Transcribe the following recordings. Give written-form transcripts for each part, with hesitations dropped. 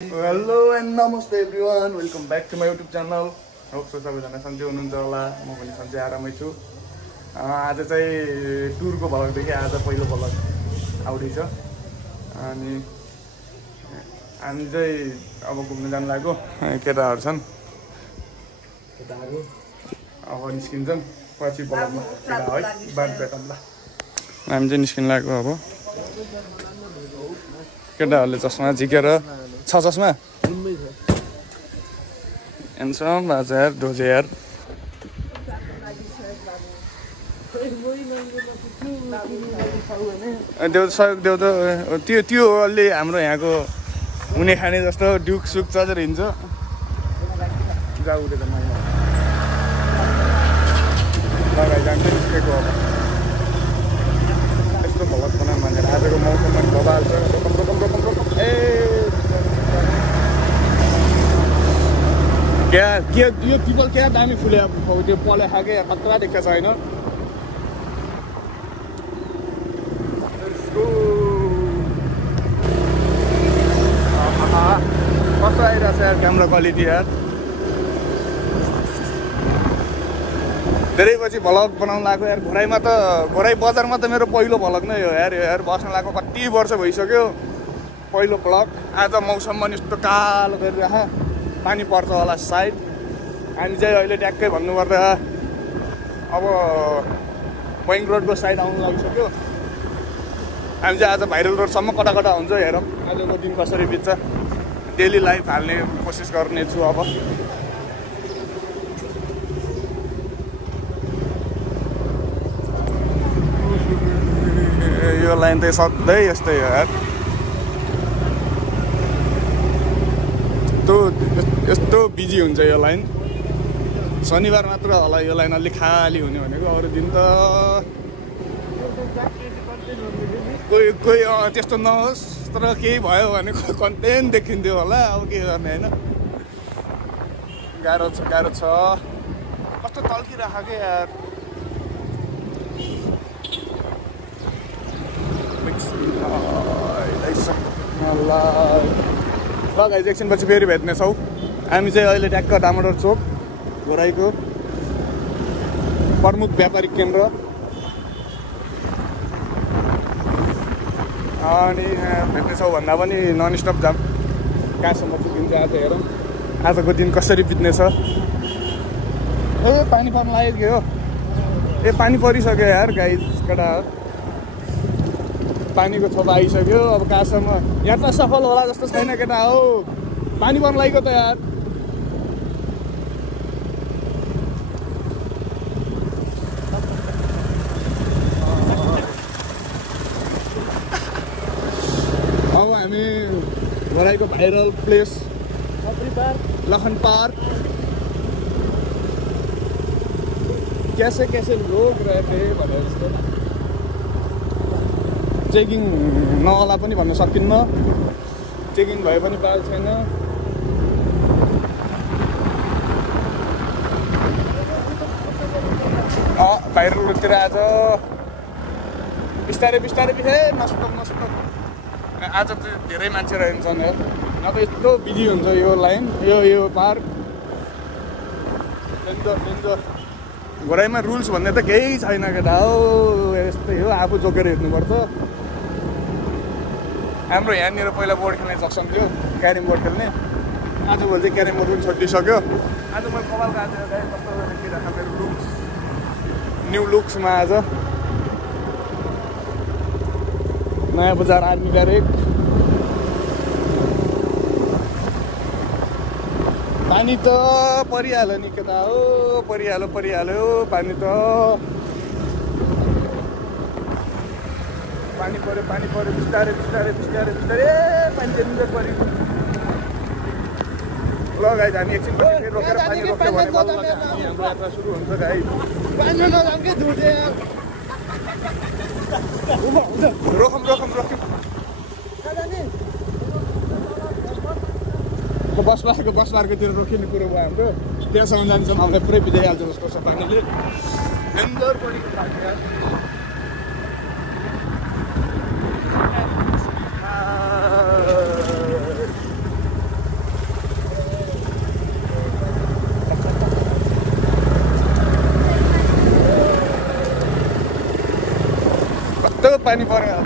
Hello and नमस्ते everyone, welcome back to my YouTube channel. Hope so सबैजना सन्चै हुनुहुन्छ होला। म पनि सन्चै आरामै छु। आज चाहिँ टुरको भ्लगदेखि आज पहिलो भ्लग आउँदैछ। अनि हामी चाहिँ अब घुम्न जानु लाग्यो। केटाहरू छन्, केटाहरू अब निस्किन्छन् पछि भ्लगमा। केटा है बात भेटौँ ल। हामी चाहिँ निस्किनु लाग्यो। अब केटाहरूले चस्मा झिकेर छ चस्मा एन्सम बाजार ढोजेयर देउ सहयोग देउ त त्यो अलि हाम्रो यहाँको हुने खाने जस्तो ड्युक सुक चलेर हिँड्छ। जाऊ उठेर लगाइ जान्छ निस्केको। अब यस्तो भलक बनाउनु मानेर आजको मौसम पनि बबाल छ। क्या यो पिपल क्या दामी फुले त्यो पले खाके खतरा देख्छ होइन। कस्तो आइरहेको छ यार क्यामेरा क्वालिटी यार। धेरै पछि भ्लग बनाउनु लाग्यो यार। घोराई बजारमा त मेरो पहिलो भ्लग नै हो यार। यो यार बस्न लाग्यो कति वर्ष भइसक्यो। पहिलो भ्लग। आज मौसम पनि यस्तो कालो गरिरह, पानी पर्छ होला सायद। हामी चाहिँ अहिले ट्याक्कै भन्नुपर्दा अब बैङ्क रोडको साइड आउनु लागिसक्यो। हामी चाहिँ आज भाइरल रोडसम्म कता कता हुन्छ हेरौँ आजको दिन कसरी बित्छ। डेली लाइफ हाल्ने कोसिस गर्नेछु। अब यो लाइन त सधैँ यस्तै हो यार। यस्तो बिजी हुन्छ यो लाइन। शनिबार मात्र होला यो लाइन अलिक खाली हुने भनेको। अरू दिन त कोही त्यस्तो नहोस्, तर केही भयो भने कन्टेन्ट देखिन्थ्यो होला। अब के गर्ने होइन। गाह्रो छ कस्तो तल्किरहेको के यार। ल गाइज एकछिनपछि फेरि भेट्नेछौँ। हामी चाहिँ अहिले ट्याक्क दामोदर चोक घोराईको प्रमुख व्यापारिक केन्द्र अनि भेट्नेछौँ भन्दा पनि नन स्टप जाम। कहाँसम्म पुगिन्छ आज हेरौँ आजको दिन कसरी बित्नेछ। ए पानी पर्न लाग्यो हो। ए पानी परिसक्यो यार गाइज। केटा पानीको थोपा आइसक्यो। अब कहाँसम्म यात्रा सफल होला जस्तो छैन केटा हो। पानी पर्न लागेको त यार। अब हामी घोराईको भाइरल प्लेस लखन पार्क कैसे लोग रहते भनेर जस्तो। चेकिङ नहोला पनि भन्न सकिन्न। चेकिङ भए पनि बाल छैन। भाइरल रोडतिर आज बिस्तारै नसुटक। आज त धेरै मान्छे रहन्छन् यार। अब यस्तो बिजी हुन्छ यो लाइन यो पार्क। घोराईमा रुल्स भन्ने त केही छैन केटा हो। यस्तै हो, आफू जोकेर हिँड्नुपर्छ। हाम्रो यहाँनिर पहिला बोर्ड खेल्ने जक्सन थियो, क्यारम बोर्ड खेल्ने। आजभोलि चाहिँ क्यारम बोर्ड पनि छुट्टिसक्यो। आज मैले कपाल काटेर कस्तो देखिरहेको मेरो लुक्स, न्यू लुक्समा आज नयाँ बजार आर्मी ब्यारेक। पानी त परिहाल्यो नि केटा हो। परिहाल्यो पानी त। पानी पऱ्यो बिस्तारै पानी चाहिँ पऱ्यो। ल गाइज हामी एकछिनपछि फेरि रोकेर पानी रोक्यो भने बल्ल हाम्रो यात्रा सुरु हुन्छ गाइज। रोकौँ बस पार्कतिर रोकिने कुरो भयो हाम्रो। त्यहाँसम्म जान्छौँ हामीलाई पुरै भिजाइहाल्छ जस्तो छ पानीले। डेन्जर परेको पानी यार। पानी पर्यो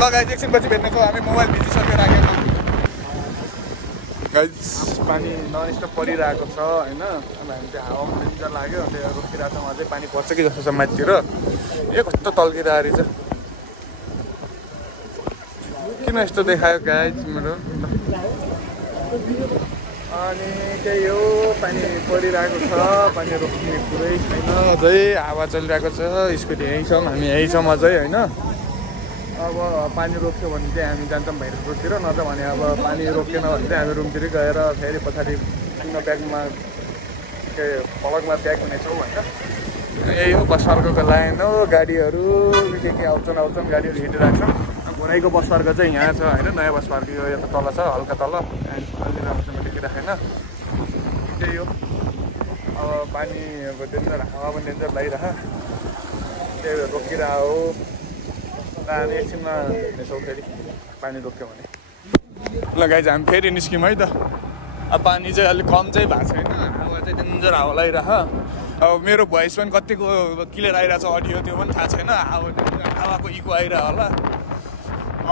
लगाइदिए एकछिनपछि भेट्नेछौँ हामी मोबाइल भिजिसकेर राखेको गाइस पानी ननस्टप परिरहेको छ होइन अब हामी चाहिँ हावामा डेन्जर लाग्यो अन्त रोकिरहेको छौँ अझै पानी पर्छ कि जस्तो छ माथितिर ए कस्तो तल्किरहेको रहेछ किन यस्तो देखायो गाइस मेरो अनि त्यही हो पानी परिरहेको छ पानी रोक्ने कुरै छैन अझै हावा चलिरहेको छ स्कुटी यहीँ छौँ हामी यहीँ छौँ अझै होइन अब पानी रोक्यो भने चाहिँ हामी जान्छौँ बाहिर रुमतिर नत्र भने अब पानी रोकेन भने चाहिँ हामी रुमतिरै गएर फेरि पछाडि आफ्नो ब्यागमा के पलकमा ब्याग हुनेछौँ होइन यही हो बस अर्को लाइन हो गाडीहरू के आउँछन् गाडीहरू हिँडिरहेको छ घुराइको बस पार्क चाहिँ यहाँ छ होइन नयाँ बस पार्क यो यता तल छ हल्का तल अहिले राम्रोसँग देखिराखेन त्यही हो अब पानी अब डेन्जर हावा पनि डेन्जर लागिरह त्यही रोकिरह हो र हामी एकछिनमा भेट्नेछौँ फेरि पानी रोक्यो भने ल गाइज हामी फेरि निस्क्यौँ है त अब पानी चाहिँ अलिक कम चाहिँ भएको छैन हावा चाहिँ डेन्जर हावा लगाइरह अब मेरो भोइस पनि कतिको क्लियर आइरहेको छ अडियो त्यो पनि थाहा छैन हावाको इको आइरह होला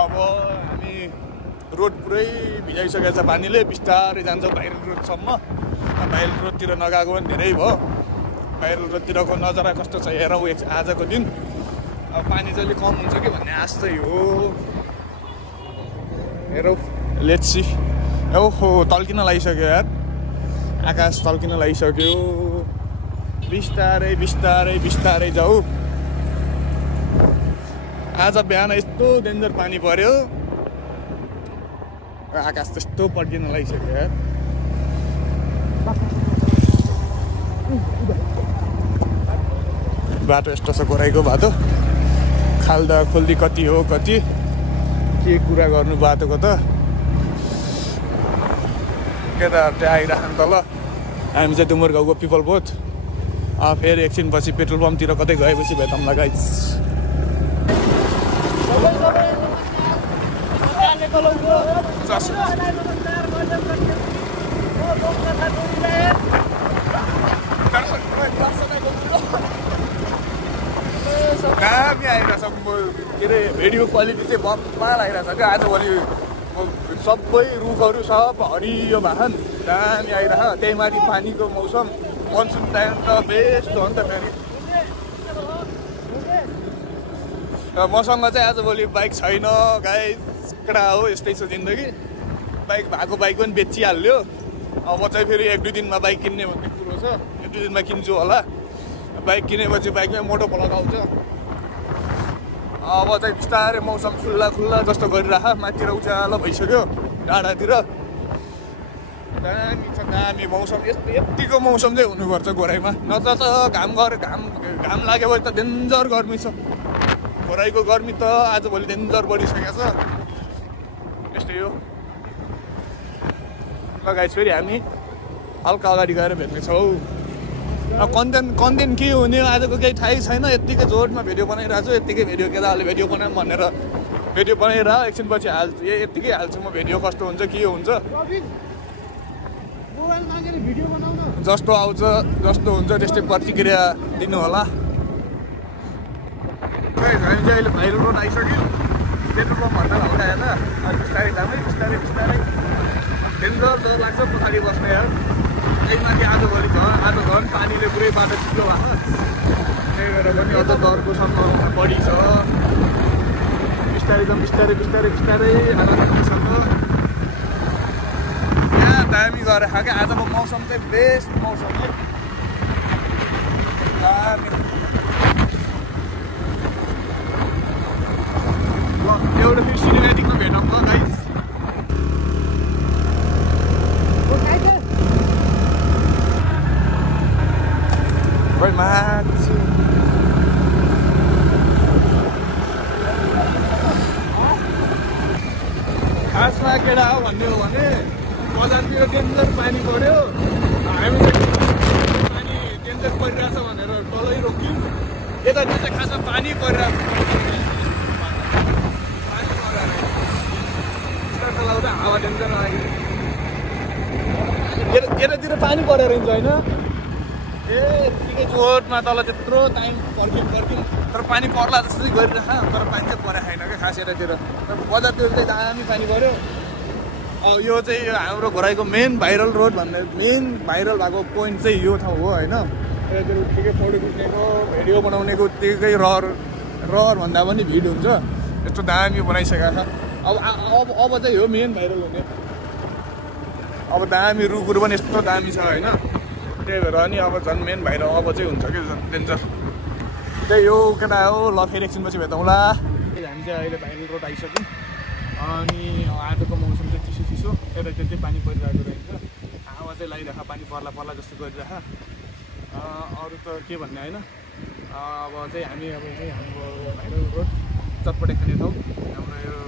अब हामी रोड पुरै भिजाइसकेको छ पानीले बिस्तारै जान्छौँ भाइरल रोडसम्म भाइरल रोडतिर नगएको पनि धेरै भयो भाइरल रोडतिरको नजारा कस्तो छ हेरौँ आजको दिन अब पानी चाहिँ अलिक कम हुन्छ कि भन्ने आश चाहिँ हो हेरौँ लेट्स सी ओहो तल्किन लागिसक्यो यार आकाश तल्किन लागिसक्यो बिस्तारै बिस्तारै बिस्तारै जाऊ आज बिहान यस्तो डेन्जर पानी पर्यो आकाश त्यस्तो पड्किन लागिसक्यो यार बाटो यस्तो छ गोराइको बाटो खाल्दा खोल्दी कति हो कति के कुरा गर्नु बाटोको त केटाहरू चाहिँ आइराख्नु त ल हामी चाहिँ डुमर गाउँको पिपल बोट फेरि एकछिनपछि पेट्रोल पम्पतिर कतै गएपछि भेटौँ ल गाइस दामी आइरहेछ के अरे भिडियो क्वालिटी चाहिँ बम्मा लागिरहेछ क्या आजभोलि सबै रुखहरू सब हरियो भान दामी आइरह त्यही माथि पानीको मौसम मनसुन टाइम त बेस्ट हो नि त फेरि मसँग चाहिँ आजभोलि बाइक छैन गाइस केटा हो यस्तै छ जिन्दगी बाइक भएको बाइक पनि बेचिहाल्यो अब चाहिँ फेरि 1-2 दिनमा बाइक किन्ने भन्ने कुरो छ 1-2 दिनमा किन्छु होला बाइक किनेपछि बाइकमै मोटो पलक आउँछ अब चाहिँ बिस्तारै मौसम खुल्ला खुल्ला जस्तो गरिरह माथितिर उज्यालो भइसक्यो डाँडातिर दामी छ दामी मौसम यतिको मौसम चाहिँ हुनुपर्छ गोराइमा नत्र त घाम लाग्यो भने त डेन्जर गर्मी छ गोराइको गर्मी त आजभोलि डेन्जर बढिसकेको छ यस्तै हो लगाइस फेरि हामी हल्का अगाडि गएर भेट्नेछौँ अब कन्टेन्ट के हुने आजको केही थाहै छैन यत्तिकै जोडमा भिडियो बनाइरहेको छु यत्तिकै भिडियो केटाहरूले भिडियो बनाऊँ भनेर भिडियो बनाएर एकछिनपछि हाल्छु यत्तिकै हाल्छु म भिडियो कस्तो हुन्छ के हुन्छ जस्तो आउँछ जस्तो हुन्छ त्यस्तै प्रतिक्रिया दिनु होला हामी चाहिँ अहिले भाइरल रोड आइसक्यो पेट्रोल पम्पभन्दा हल्का हेर्दा अनि बिस्तारै जामै बिस्तारै बिस्तारै डेन्जर डर लाग्छ पछाडि बस्ने यार त्यही माथि आजभोलि आज झन् पानीले पुरै बाटो चिप्लो भएको त्यही भएर पनि अझ डरको सम्भावना बढी छ बिस्तारै जाउँ बिस्तारै बिस्तारै बिस्तारै आजसम्म यहाँ दामी गरेर खायो क्या आजको मौसम चाहिँ बेस्ट मौसम है ल एउटा फेरि सिनेमेटिकमा भेटौँ ल गाइस माथि खासमा केटा हो भन्ने हो भने बजारतिर डेन्जर पानी पर्यो हामी चाहिँ पानी डेन्जर परिरहेछ भनेर तलै रोक्यौँ यतातिर चाहिँ खासमा पानी परिरहेको चलाउँदा हावा डेन्जर लाग्यो यतातिर पानी परेर हुन्छ होइन ए यत्तिकै जोडमा तल त्यत्रो टाइम पर्ख्यौँ तर पानी पर्ला जस्तै गरिरह तर पानी चाहिँ परेको छैन क्या खास यतातिर तर बजारतिर चाहिँ दामी पानी पऱ्यो अब यो चाहिँ हाम्रो घराइको मेन भाइरल रोड भन्ने मेन भाइरल भएको पोइन्ट चाहिँ यो ठाउँ हो होइन यतातिर उत्तिकै फोटो खिच्नेको भिडियो बनाउनेको उत्तिकै रहर भन्दा पनि भिड हुन्छ यस्तो दामी बनाइसकेको छ अब चाहिँ हो मेन भाइरल हुने अब दामी रुखहरू पनि यस्तो दामी छ होइन त्यही भएर अनि अब झन् मेन भाइरल अब चाहिँ हुन्छ कि झन् डेन्जर त्यही हो केटा हो ल फेरि एकछिनपछि भेटौँला हामी चाहिँ अहिले भाइरल रोड आइसक्यौँ अनि आजको मौसम चाहिँ चिसो यतातिर चाहिँ पानी परिरहेको रहेछ हावा चाहिँ लगाइरहेको पानी पर्ला जस्तो गरिरहेको अरू त के भन्ने होइन अब चाहिँ हामी अब चाहिँ हाम्रो भाइरल रोड चटपटे खाने ठाउँ हाम्रो यो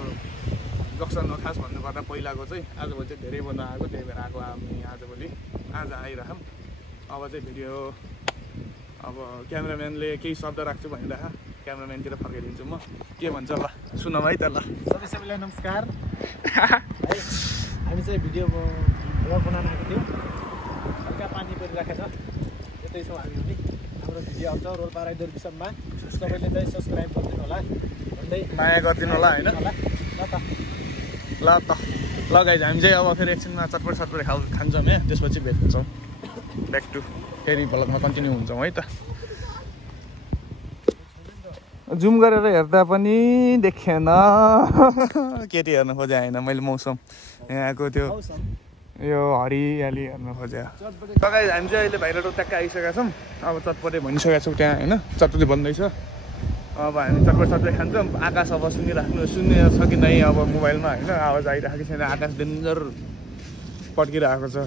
जक्सन हो खास भन्नुपर्दा पहिलाको चाहिँ आजभोलि चाहिँ धेरै बन्द आएको त्यही भएर आएको हामी आज आइरहौँ अब चाहिँ भिडियो अब क्यामेराम्यानले केही शब्द राख्छु भनिरहेको क्यामेराम्यानतिर फर्काइदिन्छु म के भन्छ ल सुनौँ है त ल सबैलाई नमस्कार हामी चाहिँ भिडियो ब्लग बनाउन आएको थियौँ हल्का पानी परिरहेको छ त्यतै छौँ हामी पनि हाम्रो भिडियो आउँछ रोल्पा राइडर विषयमा सबैले चाहिँ सब्सक्राइब गरिदिनु होला भन्दै माया गरिदिनु होला होइन ल त गाइज हामी चाहिँ अब फेरि एकछिनमा चटपट खान्छौँ है त्यसपछि भेट्छौँ ब्याक टु फेरि भ्लगमा कन्टिन्यू हुन्छौँ है त जुम गरेर हेर्दा पनि देखेन केटी हेर्न खोजेँ होइन मैले मौसम यहाँको त्यो यो हरियाली हेर्न खोजेँ गाइज हामी चाहिँ अहिले भाइरल रोड ट्याक्क आइसकेका छौँ अब चटपटे भनिसकेका छौँ त्यहाँ होइन चटपटे बन्दैछ अब हामी चटपटे खान्छौँ आकाश अब सुन्ने सकिँदै अब मोबाइलमा होइन आवाज आइरहेको छैन आकाश डेन्जर पड्किरहेको छ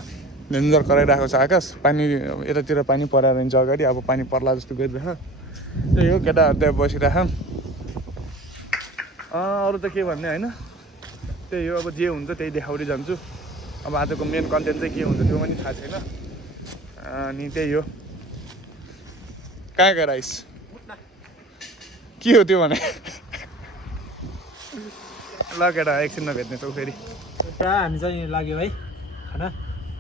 डेन्जर कराइरहेको छ आकाश पानी यतातिर पानी परेर रहन्छ अगाडि अब पानी पर्ला जस्तो गरिरह त्यही हो केटाहरू त्यहाँ बसिरह अरू त के भन्ने होइन त्यही हो अब जे हुन्छ त्यही देखाउँदै जान्छु अब आजको मेन कन्टेन्ट चाहिँ के हुन्छ त्यो पनि थाहा छैन अनि त्यही हो कहाँ राइस के हो त्यो भने ल केटा एकछिनमा भेट्नेछौँ फेरि हामी चाहिँ लाग्यो है खाना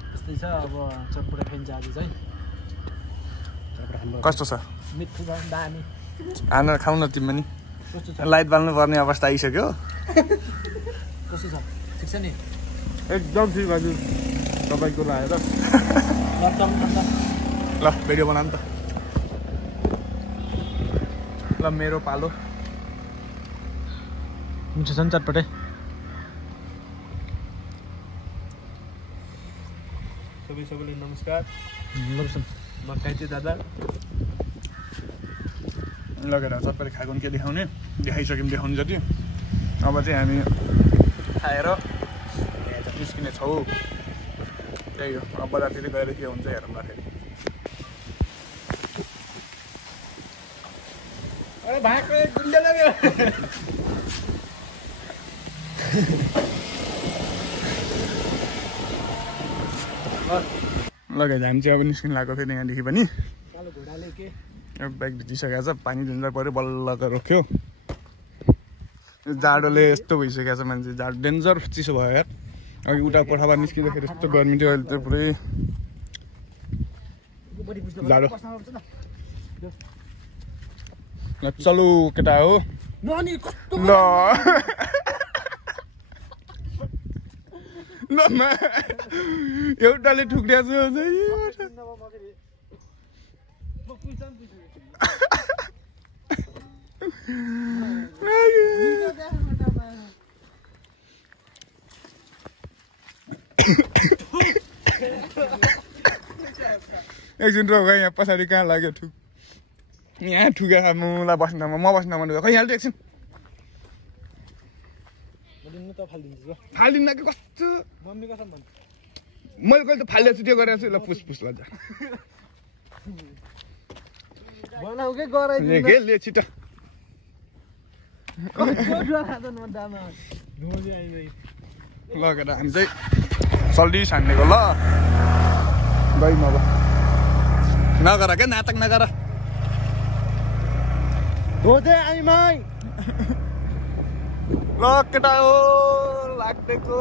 त्यस्तै छ अब चटपटे खाइन्छ आज चाहिँ कस्तो छ मिठो दामी खाना खाउँ न तिमी पनि कस्तो छ लाइट बाल्नु पर्ने अवस्था आइसक्यो कस्तो छ ठिक छ नि एकदम ठिक हजुर तपाईँको लगाएर ल भिडियो बनाऊ नि त ल मेरो पालो हुन्छ नि चटपटे सबैलाई नमस्कार म काइती दादा लगेर चटपटे खाएको के देखाउने देखाइसक्यौँ देखाउनु जति अब चाहिँ हामी खाएर निस्किने छौँ त्यही हो अब बजारतिर गएर के हुन्छ हेरौँला फेरि लगाइ हामी चाहिँ अब निस्किनु लाग्यो फेरि यहाँदेखि पनि ब्याग भिजिसकेको छ पानी डेन्जर पऱ्यो बल्लको रोक्यो जाडोले यस्तो भइसकेको छ मान्छे जाडो डेन्जर चिसो भयो यार अघि उता कोठाबाट निस्किँदाखेरि यस्तो गर्मी थियो अहिले त पुरै जाडो चलो केटा हो ल एउटाले ठुक्रिएको एकछिन रोग यहाँ पछाडि कहाँ लाग्यो ठुक यहाँ ठुका खानुलाई बस्नमा म बस्न मन खै हाल्छु एकछिन फालिदिन्न कि कस्तो मैले कहिले त फालिदिएको छु त्यो गरेको छु ल पुस लजा ले छिटो लगेर हामी चाहिँ सल्डी छान्नेको ल गइ नगर क्या नाटक नगर ल केटा हो लाग्देको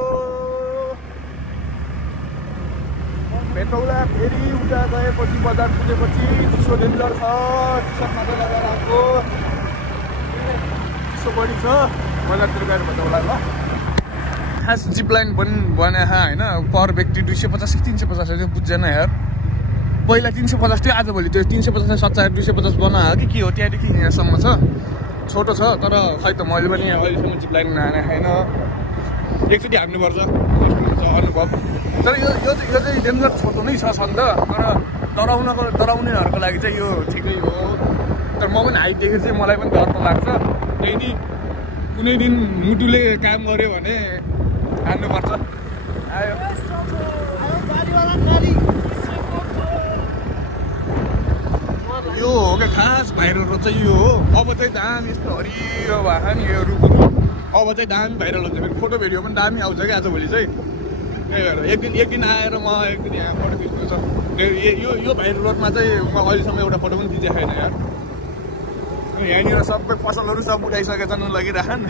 भेटौँला फेरि उता गएपछि बजार पुगेपछि चिसो डेन्जर छ टी-सर्ट मात्रै लगाएर आएको चिसो बढी छ बजारतिर गएर भेटौँला ल खास जिप लाइन पनि बनाए होइन पर व्यक्ति 250 कि 350 त्यो बुझ्दैन यार पहिला 350 थियो आजभोलि त्यो 350 सच्चाएर 250 बनायो कि के हो त्यहाँदेखि यहाँसम्म छ छोटो छ तर खै त मैले पनि अहिलेसम्म जिप लाइन हाने छैन एकचोटि हान्नुपर्छ अनुभव तर यो चाहिँ डेन्जर छोटो नै छ त तर डराउनेहरूको लागि चाहिँ यो ठिकै हो तर म पनि हाइट देखेर चाहिँ मलाई पनि डर त लाग्छ त्यही नि कुनै दिन मुटुले काम गर्यो भने हान्नुपर्छ आयो यो हो क्या खास भाइरल रोड चाहिँ यो हो अब चाहिँ दामी यस्तो हरियो भएको नि यो रुखहरू अब चाहिँ दामी भाइरल हुन्छ फेरि फोटो भिडियो पनि दामी आउँछ क्या आजभोलि चाहिँ त्यही भएर एक दिन आएर म एक दिन यहाँ फोटो खिच्नु छ यो भाइरल रोडमा चाहिँ म अहिलेसम्म एउटा फोटो पनि खिचेको छैन यार यहाँनिर सबै पसलहरू सब उठाइसकेछन् लगिराखन्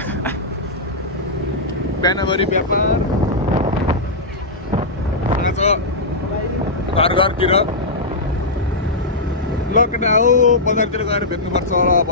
बिहानभरि व्यापार आज घर घरतिर ल केटा हो बजारतिर गएर भेट्नुपर्छ होला अब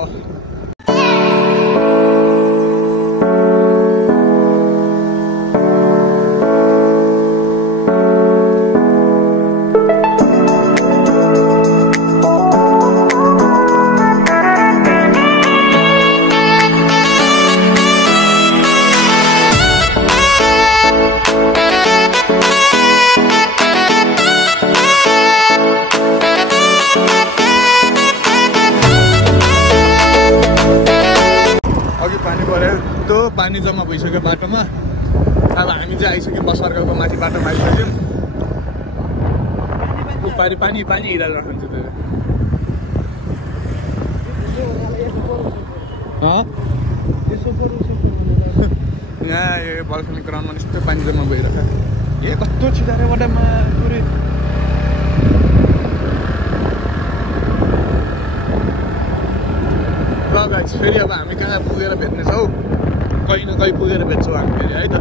पानी जम्मा भइसक्यो बाटोमा अब हामी चाहिँ आइसक्यौँ बस अर्काको माथि बाटोमा आइसक्यौँ पानी हिँडेर राख्छ त्यो यहाँ यो बल्खनी ग्राउन्डमा यस्तो पानी जम्मा भइरहेको ए कस्तो छिटारेबाटमा पुरै ल गाइस फेरि अब हामी कहाँ पुगेर भेट्नेछौँ कहीँ न कहीँ पुगेर भेट्छौँ हामी फेरि है त